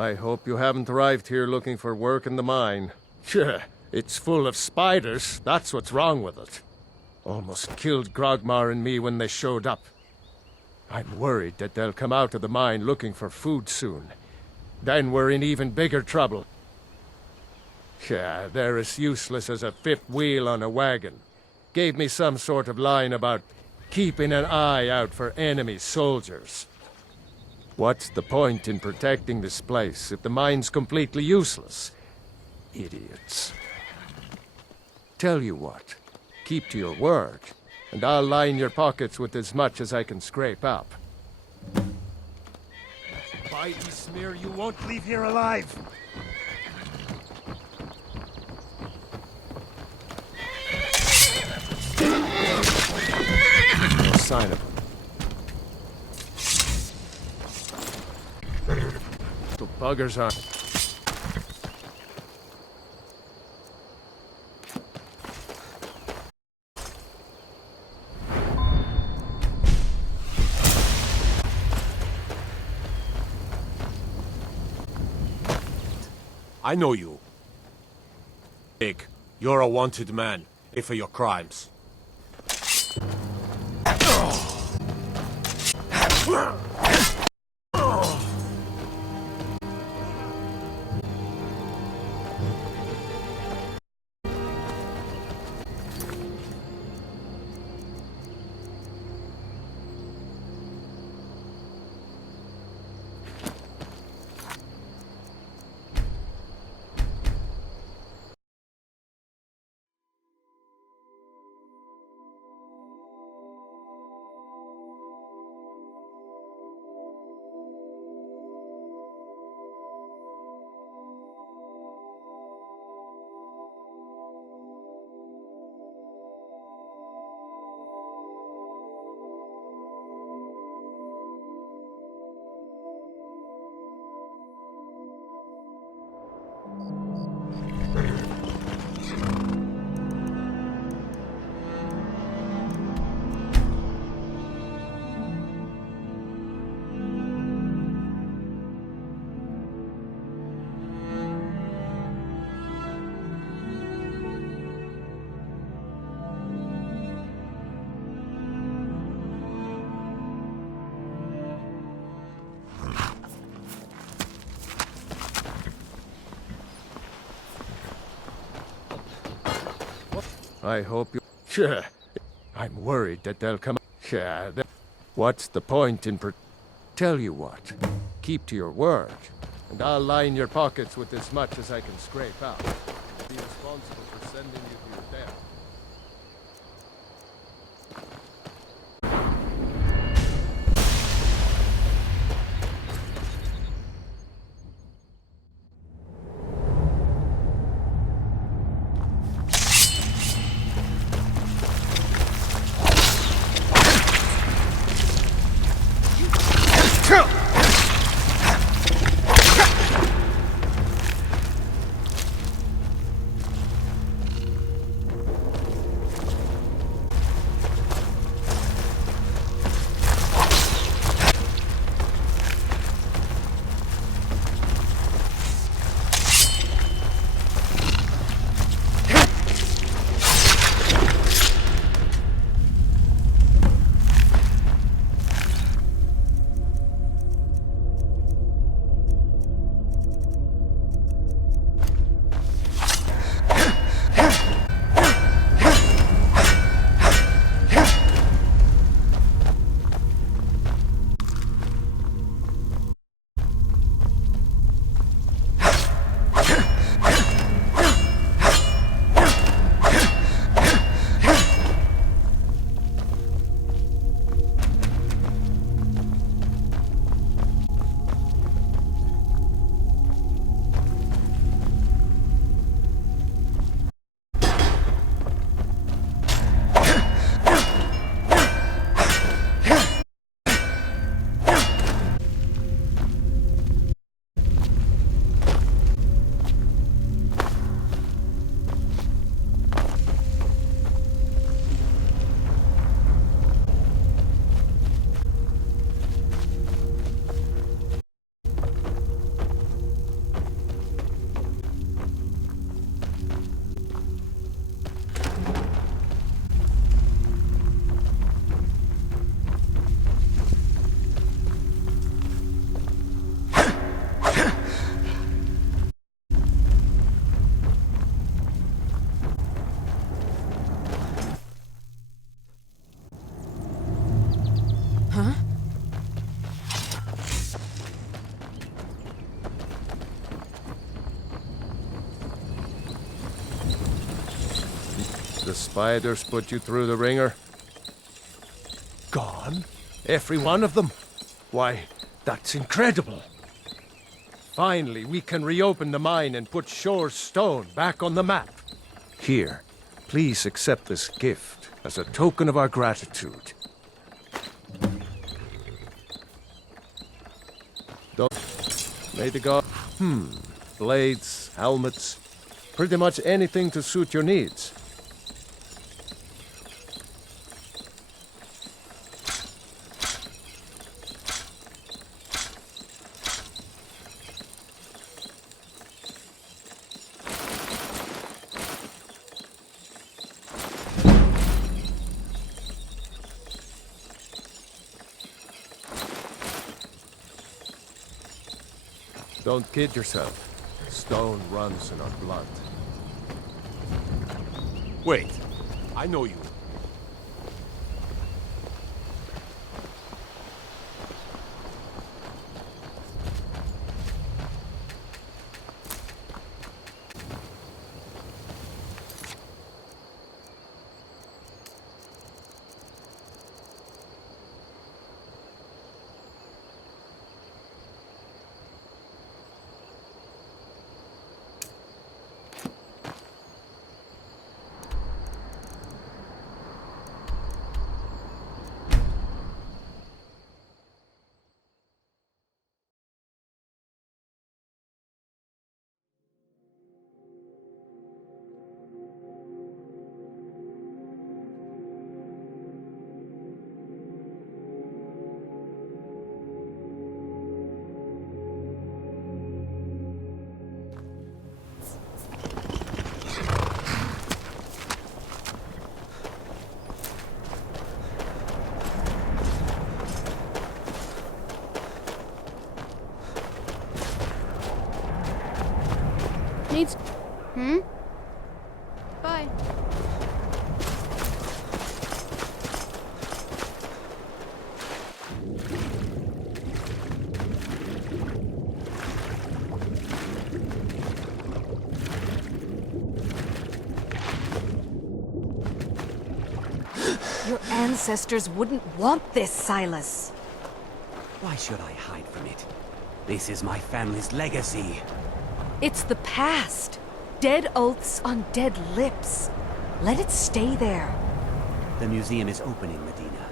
I hope you haven't arrived here looking for work in the mine. Tch, it's full of spiders, that's what's wrong with it. Almost killed Grogmar and me when they showed up. I'm worried that they'll come out of the mine looking for food soon. Then we're in even bigger trouble. Yeah, they're as useless as a fifth wheel on a wagon. Gave me some sort of line about keeping an eye out for enemy soldiers. What's the point in protecting this place if the mine's completely useless? Idiots. Tell you what, keep to your word, and I'll line your pockets with as much as I can scrape up. By Ismir, you won't leave here alive! No sign of him. The buggers aren't. I know you. Big, you're a wanted man, if for your crimes. I hope you... Sure. I'm worried that they'll come... Sure. What's the point in... Tell you what. Keep to your word. And I'll line your pockets with as much as I can scrape out. I'll be responsible for sending you to your death. spiders put you through the ringer? Gone? Every one of them? Why, that's incredible. Finally, we can reopen the mine and put Shore's stone back on the map. Here, please accept this gift as a token of our gratitude. May the god... Blades, helmets, pretty much anything to suit your needs. Don't kid yourself. Stone runs in our blood. Wait, I know you. Needs... Bye. Your ancestors wouldn't want this, Silas. Why should I hide from it? This is my family's legacy. It's the past. Dead oaths on dead lips. Let it stay there. The museum is opening, Medina.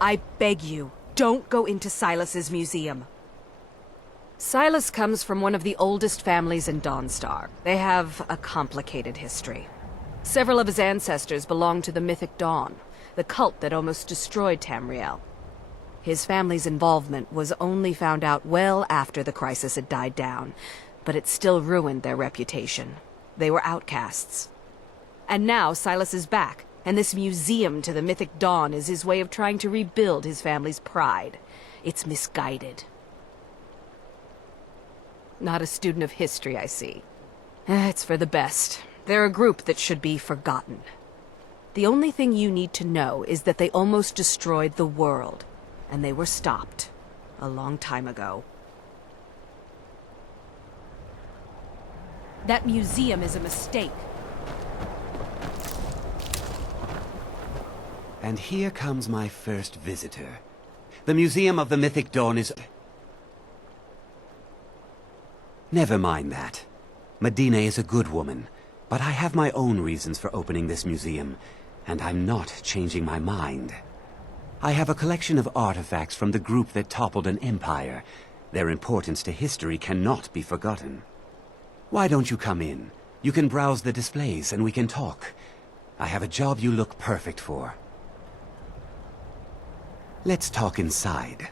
I beg you, don't go into Silas's museum. Silas comes from one of the oldest families in Dawnstar. They have a complicated history. Several of his ancestors belong to the Mythic Dawn, the cult that almost destroyed Tamriel. His family's involvement was only found out well after the crisis had died down, but it still ruined their reputation. They were outcasts. And now Silas is back, and this museum to the Mythic Dawn is his way of trying to rebuild his family's pride. It's misguided. Not a student of history, I see. It's for the best. They're a group that should be forgotten. The only thing you need to know is that they almost destroyed the world. And they were stopped a long time ago. That museum is a mistake. And here comes my first visitor. The Museum of the Mythic Dawn is... Never mind that. Medina is a good woman, but I have my own reasons for opening this museum, and I'm not changing my mind. I have a collection of artifacts from the group that toppled an empire. Their importance to history cannot be forgotten. Why don't you come in? You can browse the displays and we can talk. I have a job you look perfect for. Let's talk inside.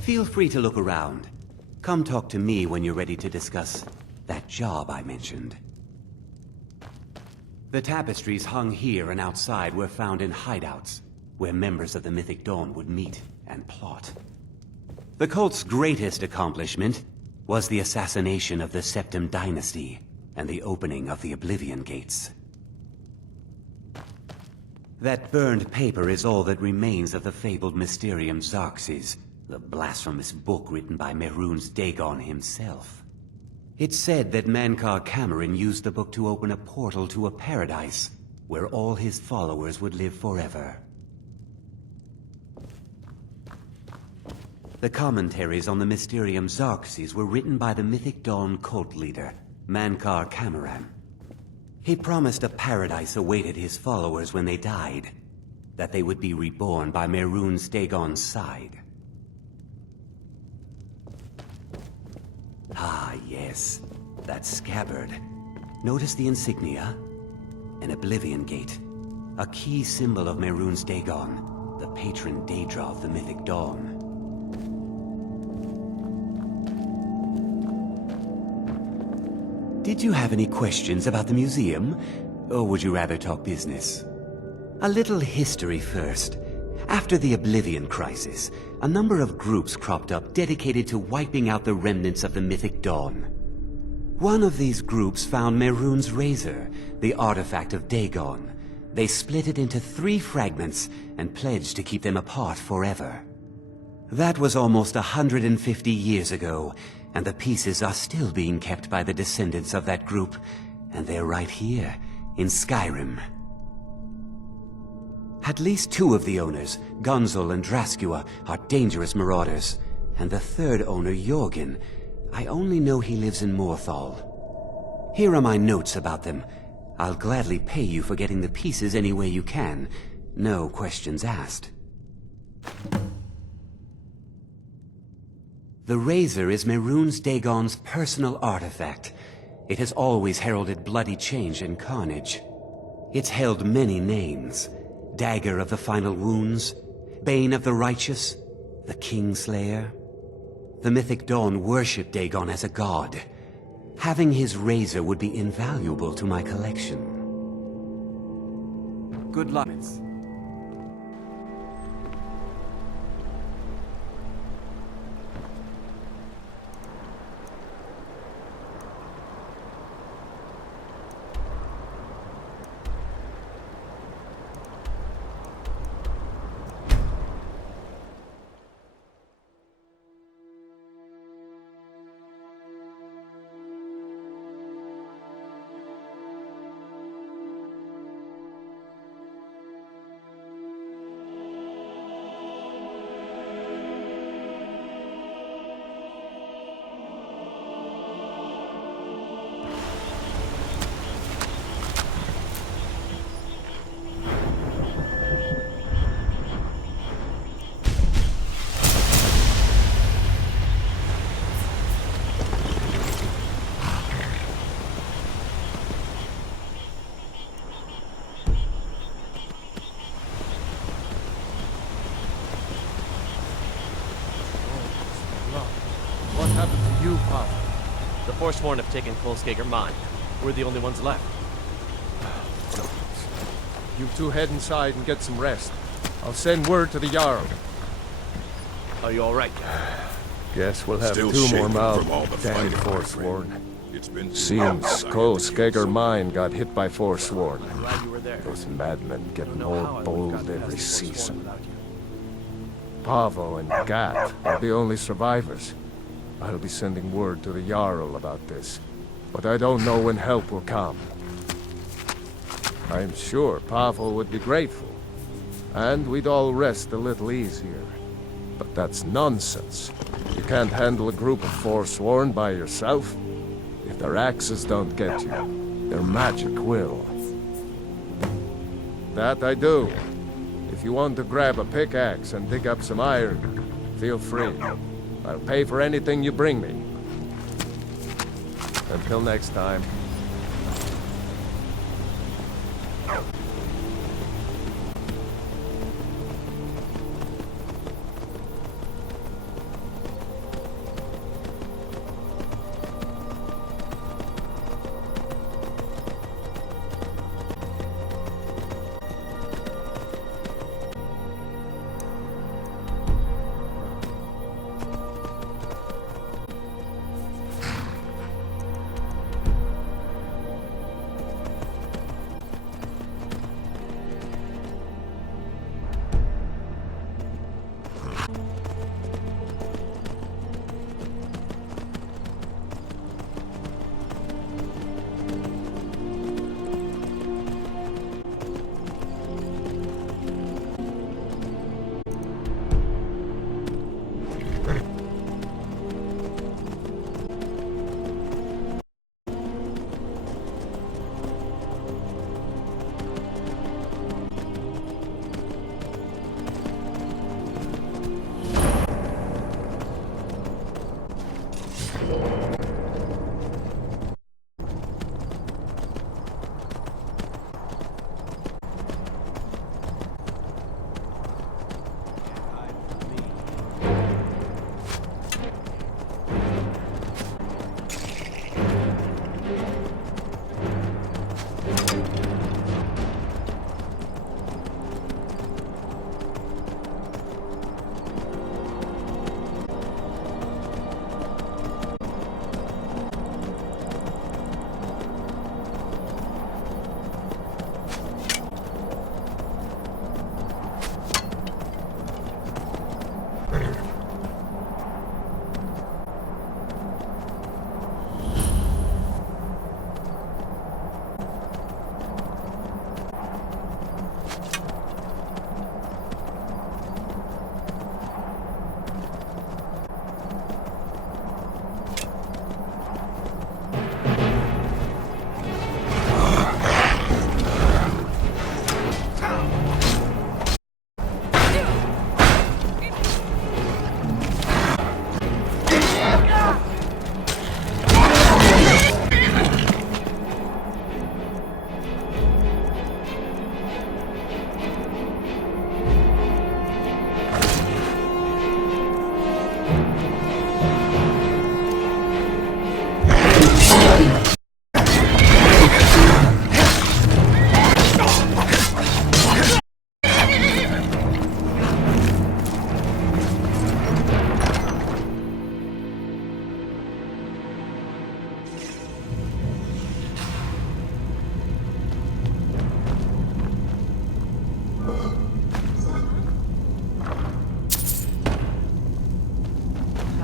Feel free to look around. Come talk to me when you're ready to discuss that job I mentioned. The tapestries hung here and outside were found in hideouts, where members of the Mythic Dawn would meet and plot. The cult's greatest accomplishment was the assassination of the Septim Dynasty, and the opening of the Oblivion Gates. That burned paper is all that remains of the fabled Mysterium Xarxes, the blasphemous book written by Mehrunes Dagon himself. It's said that Mankar Camoran used the book to open a portal to a paradise, where all his followers would live forever. The commentaries on the Mysterium Xarxes were written by the Mythic Dawn cult leader, Mankar Camoran. He promised a paradise awaited his followers when they died, that they would be reborn by Mehrunes Dagon's side. Ah, yes, that scabbard. Notice the insignia? An Oblivion Gate, a key symbol of Mehrunes Dagon, the patron Daedra of the Mythic Dawn. Did you have any questions about the museum? Or would you rather talk business? A little history first. After the Oblivion Crisis, a number of groups cropped up dedicated to wiping out the remnants of the Mythic Dawn. One of these groups found Mehrunes' razor, the artifact of Dagon. They split it into 3 fragments and pledged to keep them apart forever. That was almost 150 years ago, and the pieces are still being kept by the descendants of that group, and they're right here, in Skyrim. At least 2 of the owners, Gunzel and Draskua, are dangerous marauders, and the 3rd owner, Jorgen, I only know he lives in Morthal. Here are my notes about them. I'll gladly pay you for getting the pieces any way you can. No questions asked. The razor is Mehrunes Dagon's personal artifact. It has always heralded bloody change and carnage. It's held many names. Dagger of the Final Wounds, Bane of the Righteous, the Kingslayer. The Mythic Dawn worship Dagon as a god. Having his razor would be invaluable to my collection. Good luck. What happened to you, Pop? The Forsworn have taken Kolskager Mine. We're the only ones left. You 2 head inside and get some rest. I'll send word to the Jarl. Are you alright? Guess we'll have Still 2 more shaking mouths. from all the Damn fighting, my Forsworn. friend. It's been Seems Kolskager Mine got hit by I'm Forsworn. glad you were there. Those madmen get Don't know how I more would've bold gotten every past the Forsworn season. without you. Pavo and Gat are the only survivors. I'll be sending word to the Jarl about this, but I don't know when help will come. I'm sure Pavo would be grateful, and we'd all rest a little easier. But that's nonsense. You can't handle a group of Forsworn by yourself. If their axes don't get you, their magic will. That I do. If you want to grab a pickaxe and dig up some iron, feel free. I'll pay for anything you bring me. Until next time.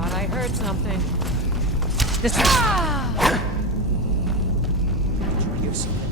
Thought I heard something. This is... Ah! Here's something.